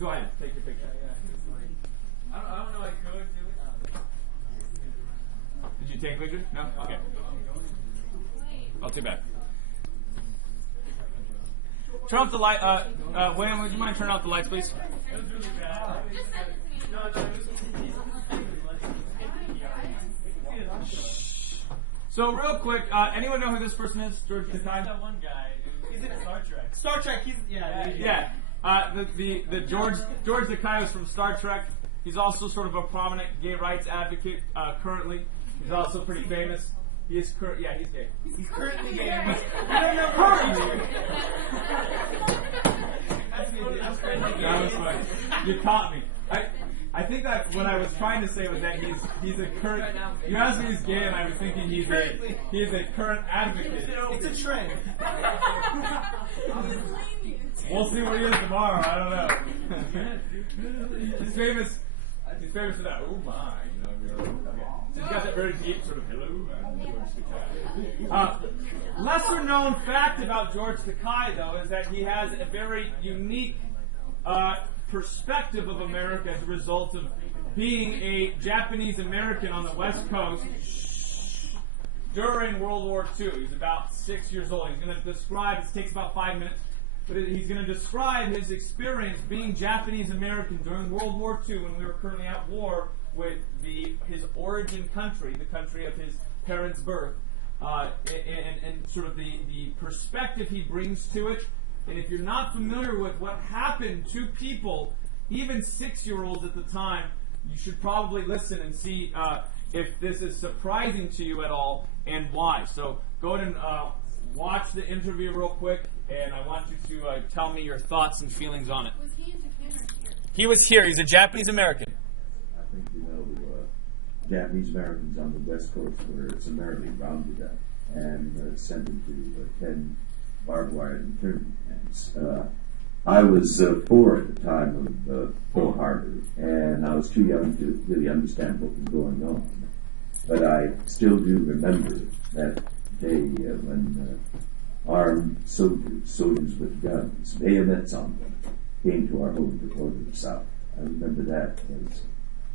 Go ahead, take your picture. I don't know. I could do it. Did you take a picture? No? Okay. Oh, too bad. Turn off the light. William, would you mind turning off the lights, please? It was really bad. So, real quick, anyone know who this person is? George Takei? That one guy. He's in Star Trek. Star Trek. Yeah. The George Takei was from Star Trek. He's also sort of a prominent gay rights advocate currently. He's also pretty famous. He is he's gay. He's currently gay. I don't know currently. That was funny. You caught me. I think that what I was trying to say was that he's a current. You asked me he's gay, and I was thinking he's a current advocate. It's a trend. We'll see what he is tomorrow. I don't know. He's famous. He's famous for that. Oh my! He's got that very deep sort of hello. Lesser known fact about George Takei, though, is that he has a very unique perspective of America as a result of being a Japanese American on the West Coast during World War II. He's about 6 years old. He's going to describe, it takes about 5 minutes, but he's going to describe his experience being Japanese American during World War II when we were currently at war with his origin country, the country of his parents' birth, and sort of the perspective he brings to it. And if you're not familiar with what happened to people, even 6-year-olds at the time, you should probably listen and see if this is surprising to you at all and why. So go ahead and watch the interview real quick, and I want you to tell me your thoughts and feelings on it. Was he in Japan or here? He was here. He's a Japanese American. I think Japanese Americans on the West Coast were summarily rounded up and sent into 10 barbed wire internment camps. I was 4 at the time of Pearl Harbor, and I was too young to really understand what was going on. But I still do remember that day when armed soldiers with guns, bayonets on them, came to our home to order us out. I remember that as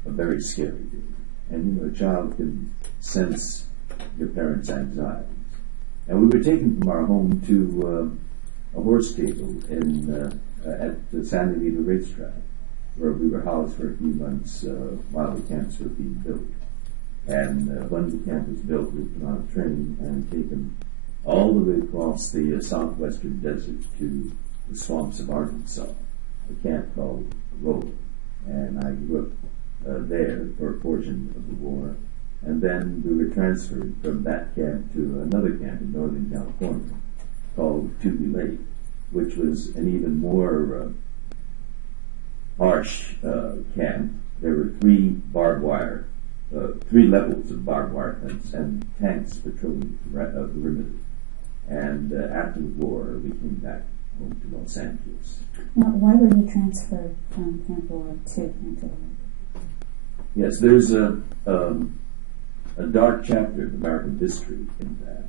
a very scary day. And a child can sense your parents' anxieties. And we were taken from our home to a horse stable at the San Diego racetrack, where we were housed for a few months while the camps were being built. And when the camp was built, we were put on a train and taken all the way across the southwestern desert to the swamps of Arkansas, a camp called Roll. And I grew up there for a portion of the war. And then we were transferred from that camp to another camp in Northern California called Toohey Lake, which was an even more harsh camp. There were 3 levels of barbed wire fence and tanks patrolling the perimeter. And after the war, we came back home to Los Angeles. Now, why were you transferred from Camp Roar to Camp Roar? Yes, there's a dark chapter of American history in that.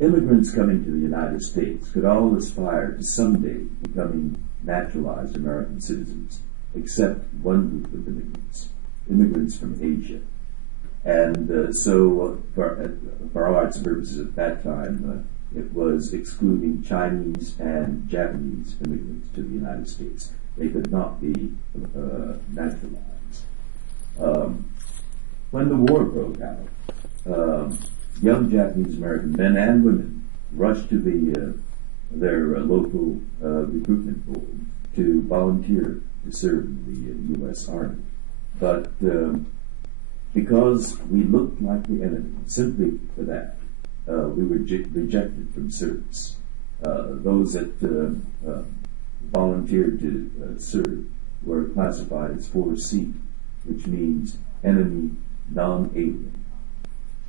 Immigrants coming to the United States could all aspire to someday becoming naturalized American citizens, except one group of immigrants from Asia. And so, for all arts and purposes at that time, it was excluding Chinese and Japanese immigrants to the United States. They could not be naturalized. When the war broke out, young Japanese American men and women rushed to their local recruitment board to volunteer to serve in the U.S. Army. But because we looked like the enemy, simply for that, we were rejected from service. Those that volunteered to serve were classified as 4C, which means enemy non-alien.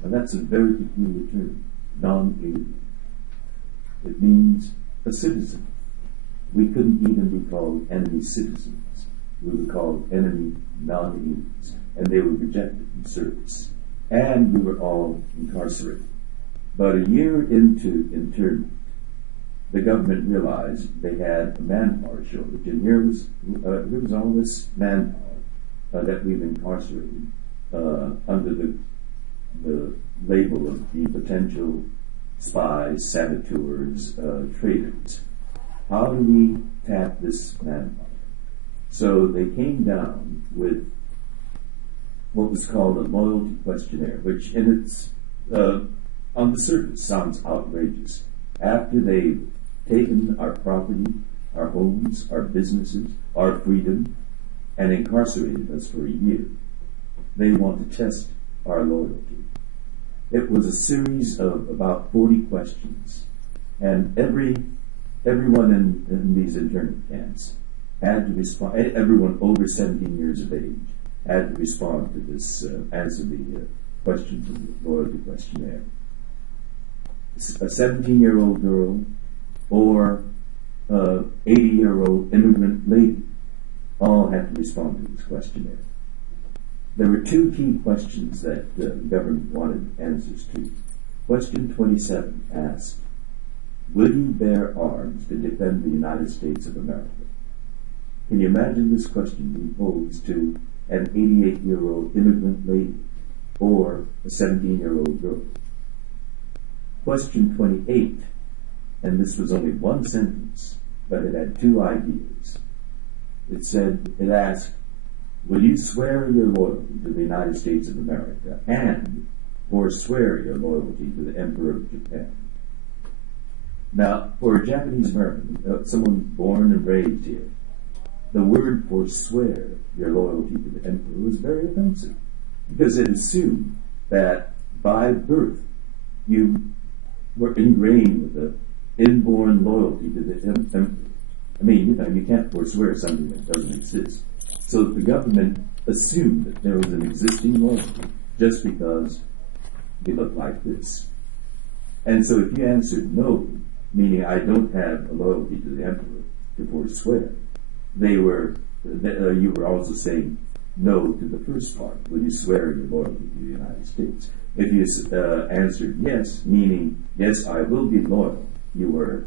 Now that's a very peculiar term, non-alien. It means a citizen. We couldn't even be called enemy citizens. We were called enemy non-aliens, and they were rejected from service. And we were all incarcerated. But a year into internment, the government realized they had a manpower shortage, and here was all this manpower that we've incarcerated under the label of the potential spies, saboteurs, traitors. How do we tap this manpower? So they came down with what was called a loyalty questionnaire, which in its on the surface sounds outrageous. After they've taken our property, our homes, our businesses, our freedom, and incarcerated us for a year, they want to test our loyalty. It was a series of about 40 questions, and everyone in these internment camps had to respond. Everyone over 17 years of age had to respond to this, answer the questions of the loyalty questionnaire. A 17-year-old girl or 80-year-old immigrant lady all had to respond to this questionnaire. There were two key questions that the government wanted answers to. Question 27 asked, will you bear arms to defend the United States of America? Can you imagine this question being posed to an 88-year-old immigrant lady or a 17-year-old girl? Question 28, and this was only one sentence, but it had two ideas. It asked, will you swear your loyalty to the United States of America and or swear your loyalty to the Emperor of Japan? Now, for a Japanese American, someone born and raised here, the word for swear your loyalty to the Emperor was very offensive, because it assumed that by birth you were ingrained with an inborn loyalty to the Emperor. I mean, you can't forswear something that doesn't exist. So the government assumed that there was an existing loyalty just because they looked like this. And so if you answered no, meaning I don't have a loyalty to the Emperor to forswear, you were also saying no to the first part. Will you swear your loyalty to the United States? If you answered yes, meaning yes, I will be loyal, you were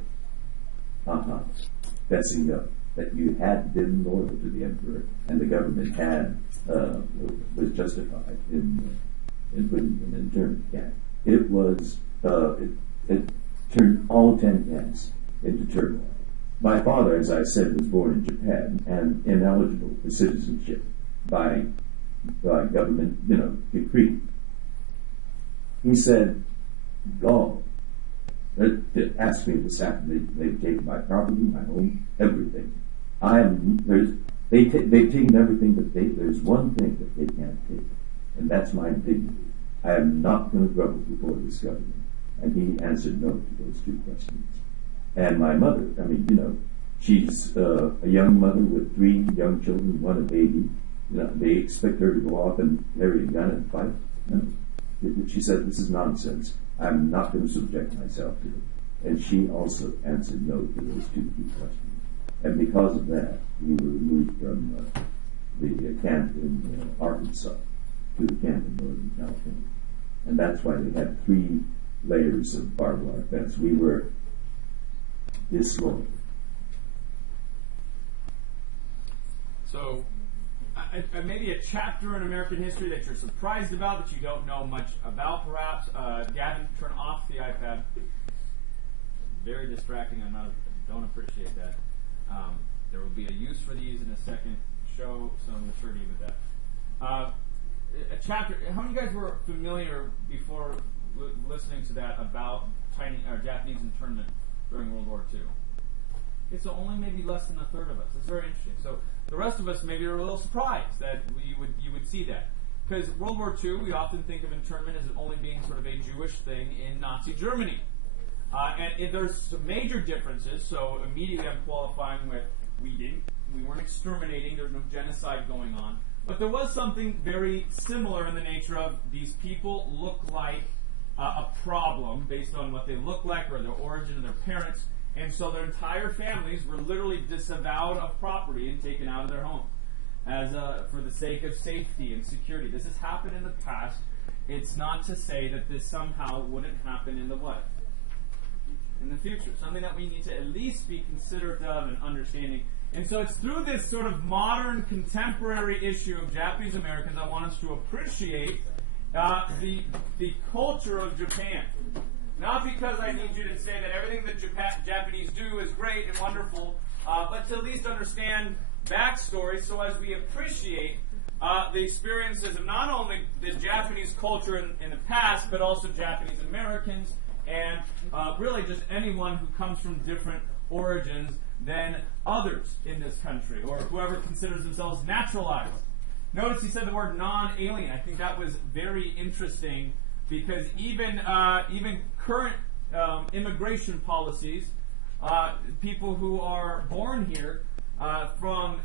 fessing up that you had been loyal to the Emperor, and the government was justified in putting you in an internment camp. It turned all 10 camps into turmoil. My father, as I said, was born in Japan and ineligible for citizenship by government, decree. He said, "Go." They asked me this after they've taken my property, my home, everything. They've taken everything, but there's one thing that they can't take, and that's my dignity. I am not going to grovel before this government. And he answered no to those two questions. And my mother, she's a young mother with 3 young children, one a baby. They expect her to go off and carry a gun and fight. No. She said, this is nonsense. I'm not going to subject myself to it. And she also answered no to those two key questions. And because of that, we were removed from the camp in Arkansas to the camp in Northern California. And that's why they had 3 layers of barbed wire fence. We were disloyal. So, maybe a chapter in American history that you're surprised about, that you don't know much about, perhaps. Gavin, turn off the iPad. Very distracting. I don't appreciate that. There will be a use for these in a second. Show some maturity with that. A chapter. How many guys were familiar before listening to that about Japanese internment during World War II? It's only maybe less than a third of us. It's very interesting. So the rest of us maybe are a little surprised that you would see that. Because World War II, we often think of internment as only being sort of a Jewish thing in Nazi Germany. And there's some major differences, so immediately I'm qualifying with we weren't exterminating, there was no genocide going on. But there was something very similar in the nature of these people look like a problem based on what they look like or their origin of their parents. And so their entire families were literally disavowed of property and taken out of their home for the sake of safety and security. This has happened in the past. It's not to say that this somehow wouldn't happen in the what? In the future, something that we need to at least be considerate of and understanding. And so it's through this sort of modern, contemporary issue of Japanese Americans I want us to appreciate the culture of Japan. Not because I need you to say that everything that Japanese do is great and wonderful, but to at least understand backstory so as we appreciate the experiences of not only the Japanese culture in the past, but also Japanese Americans and really just anyone who comes from different origins than others in this country, or whoever considers themselves naturalized. Notice he said the word non-alien. I think that was very interesting because even current immigration policies, people who are born here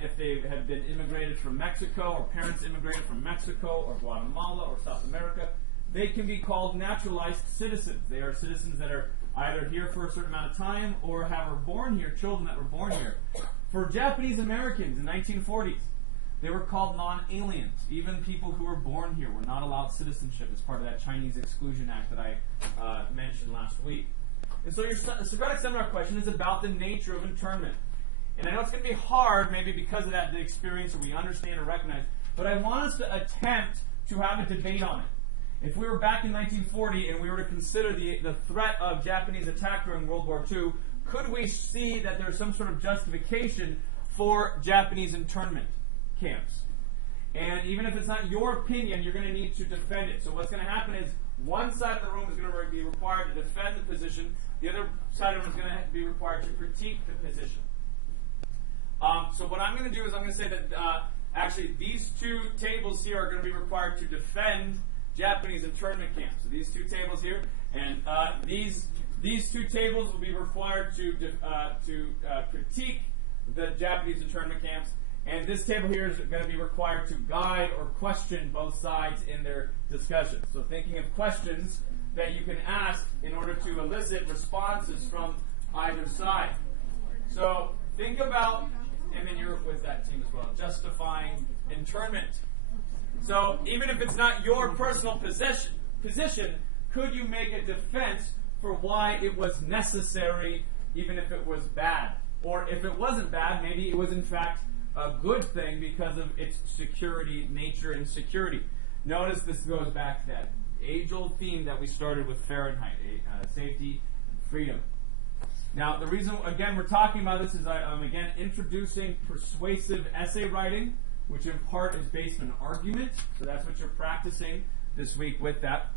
if they have been immigrated from Mexico, or parents immigrated from Mexico or Guatemala or South America, they can be called naturalized citizens. They are citizens that are either here for a certain amount of time or were born here, children that were born here. For Japanese Americans in the 1940s, they were called non-aliens. Even people who were born here were not allowed citizenship as part of that Chinese Exclusion Act that I mentioned last week. And so your Socratic seminar question is about the nature of internment. And I know it's going to be hard, maybe because of that the experience or we understand or recognize, but I want us to attempt to have a debate on it. If we were back in 1940 and we were to consider the threat of Japanese attack during World War II, could we see that there's some sort of justification for Japanese internment camps? And even if it's not your opinion, you're going to need to defend it. So what's going to happen is one side of the room is going to be required to defend the position. The other side of the room is going to be required to critique the position. So what I'm going to do is I'm going to say that actually these two tables here are going to be required to defend Japanese internment camps. So these two tables here, and these two tables will be required to critique the Japanese internment camps, and this table here is going to be required to guide or question both sides in their discussion. So thinking of questions that you can ask in order to elicit responses from either side. So think about, and then you're with that team as well, justifying internment. So even if it's not your personal position, could you make a defense for why it was necessary, even if it was bad? Or if it wasn't bad, maybe it was in fact a good thing because of its security, nature, and security. Notice this goes back to that age-old theme that we started with Fahrenheit, safety and freedom. Now, the reason, again, we're talking about this is I'm, again, introducing persuasive essay writing, which in part is based on argument. So that's what you're practicing this week with that.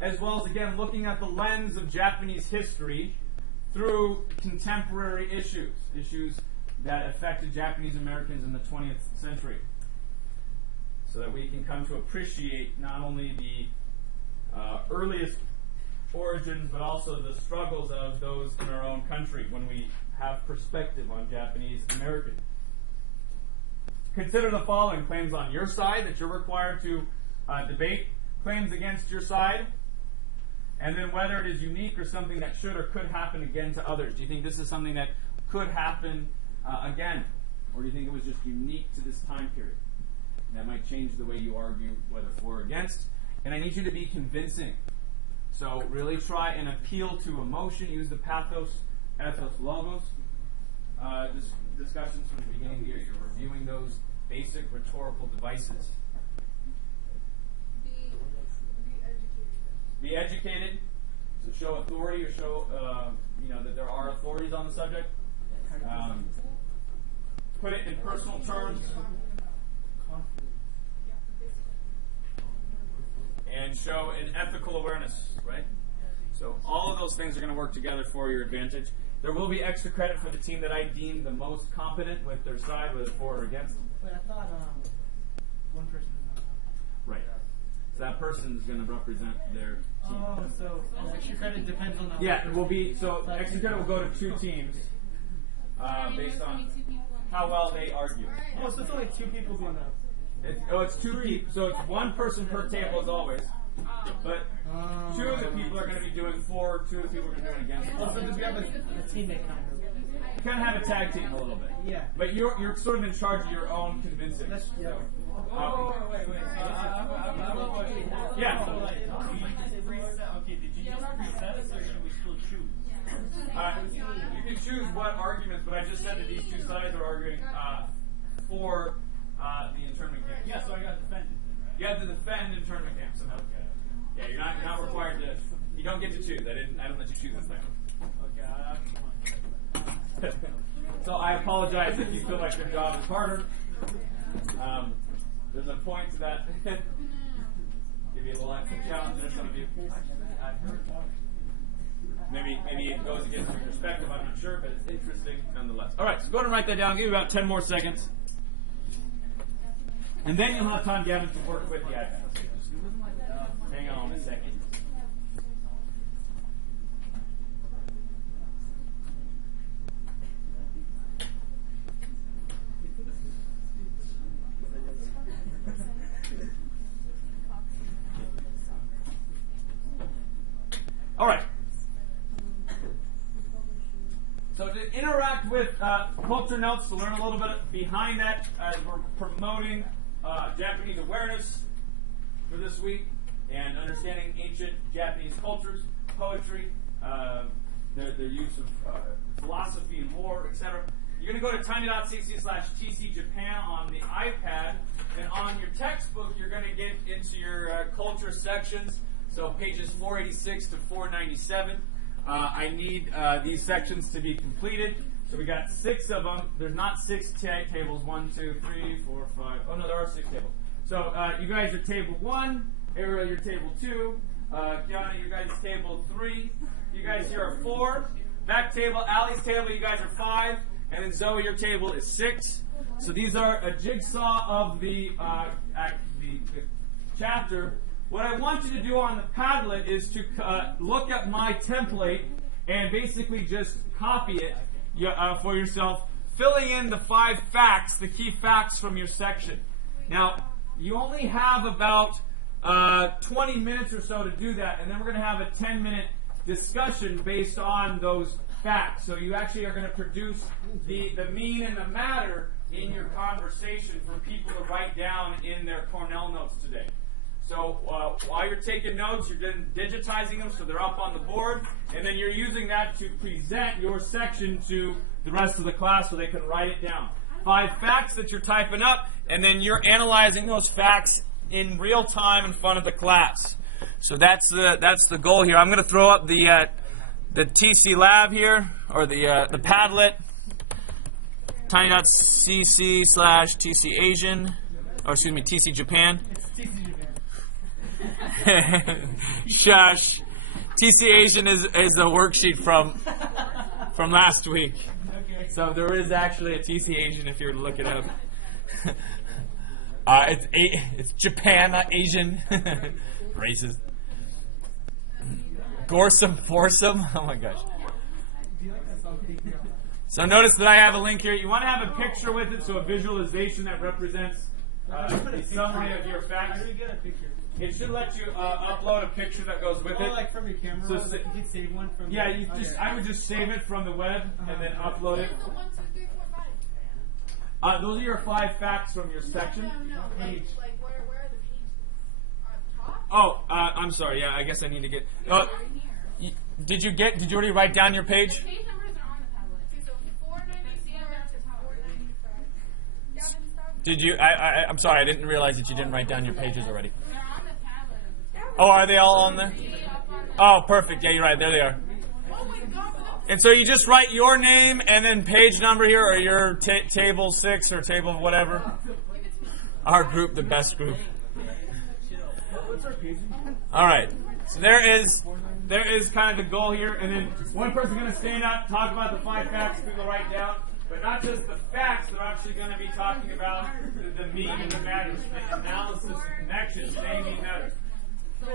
As well as, again, looking at the lens of Japanese history through contemporary issues that affected Japanese Americans in the 20th century. So that we can come to appreciate not only the earliest origins, but also the struggles of those in our own country when we have perspective on Japanese Americans. Consider the following: claims on your side that you're required to debate, claims against your side, and then whether it is unique or something that should or could happen again to others. Do you think this is something that could happen again? Or do you think it was just unique to this time period? That might change the way you argue whether for or against. And I need you to be convincing. So really try and appeal to emotion. Use the pathos, ethos, logos discussions from the beginning of the year. You're reviewing those basic rhetorical devices. Be educated. So show authority, or show that there are authorities on the subject. Put it in personal terms. And show an ethical awareness, right? So all of those things are going to work together for your advantage. There will be extra credit for the team that I deem the most competent with their side, whether for or against. Wait, I thought one person. Right. So that person is going to represent their team. Oh, so extra credit depends on the. Yeah, it will be. So extra credit will go to two teams based on how well they argue. Oh, so it's only two people going up. It's two people. So it's one person per table as always. But two of the people are going to be doing for, two of the people are going to be doing against. Oh, so does we have a teammate kind of? You kind of have a tag team a little bit. Yeah. But you're sort of in charge of your own convincing. That's, yeah. Wait. Yeah. Okay, did you just preset us or should we still choose? choose what arguments, but I just said that these two sides are arguing for the internment camp. Yeah, so I got defended. Right? You have to defend internment camp somehow. Okay. Yeah, you're not required to. You don't get to choose. I don't let you choose this time. Okay, I have one. So I apologize if you feel like your job is harder. There's a point to that. Give you a little extra challenge there, some of you. Maybe it goes against your perspective, I'm not sure, but it's interesting nonetheless. All right, so go ahead and write that down. Give you about 10 more seconds. And then you'll have time, Gavin, to work with the iPad. Hang on a second. All right. So to interact with culture notes, to learn a little bit behind that, as we're promoting Japanese awareness for this week and understanding ancient Japanese cultures, poetry, their use of philosophy and war, etc. You're going to go to tiny.cc/tcjapan on the iPad, and on your textbook, you're going to get into your culture sections. So pages 486 to 497. I need these sections to be completed. So we got 6 of them. There's not 6 tables. 1, 2, 3, 4, 5. Oh no, there are 6 tables. So you guys are table 1. Ariel, you're table 2. Kiana, you guys are table 3. You guys here are 4. Back table, Allie's table, you guys are 5. And then Zoe, your table is 6. So these are a jigsaw of the chapter. What I want you to do on the Padlet is to look at my template and basically just copy it for yourself, filling in the 5 facts, the key facts from your section. Now, you only have about 20 minutes or so to do that, and then we're going to have a 10-minute discussion based on those facts. So you actually are going to produce the mean and the matter in your conversation for people to write down in their Cornell notes today. So while you're taking notes, you're then digitizing them so they're up on the board, and then you're using that to present your section to the rest of the class so they can write it down. 5 facts that you're typing up, and then you're analyzing those facts in real time in front of the class. So that's the goal here. I'm going to throw up the TC Lab here, or the Padlet, tiny.cc/TC Asian, or excuse me, TC Japan. It's TC Japan. Shush. TC Asian is a worksheet from last week. Okay. So there is actually a TC Asian if you were to look it up. It's Japan, not Asian. Racist. Gorsome, foursome. Oh my gosh. So notice that I have a link here. You want to have a picture with it, so a visualization that represents the summary of your facts. How do you get a picture? It should let you upload a picture that goes with it. Like from your camera. So You can save one from. yeah, I would just save it from the web and then upload it. Those are your 5 facts from your section. Page. Like where are the pages? Oh, I'm sorry. Yeah, I guess I need to get. Did you already write down your page? The page numbers are on the tablet. Okay, so 494 to 495. Did you? I'm sorry. I didn't realize that you didn't write down your pages already. They're on the tablet. Oh, are they all on there? Oh, perfect. Yeah, you're right. There they are. Oh my God. And so you just write your name and then page number here, or your table 6 or table whatever. Our group, the best group. All right. So there is kind of the goal here, and then one person's going to stand up, talk about the 5 facts people write down, but not just the facts. They're actually going to be talking about the meaning and the matters, the analysis, connections, they mean matters. You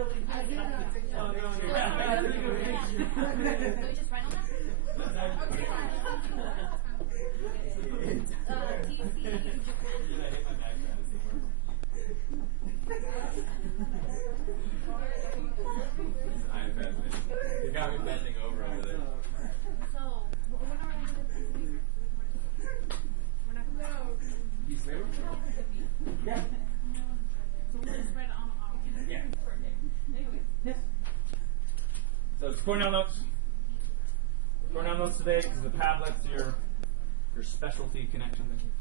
got me bending over there. So, we're not going to do We're not going to Yeah. So we'll just write it on our Yeah. Anyway. So it's Cornell notes. pronoun notes today because the Padlet's your specialty connection thing.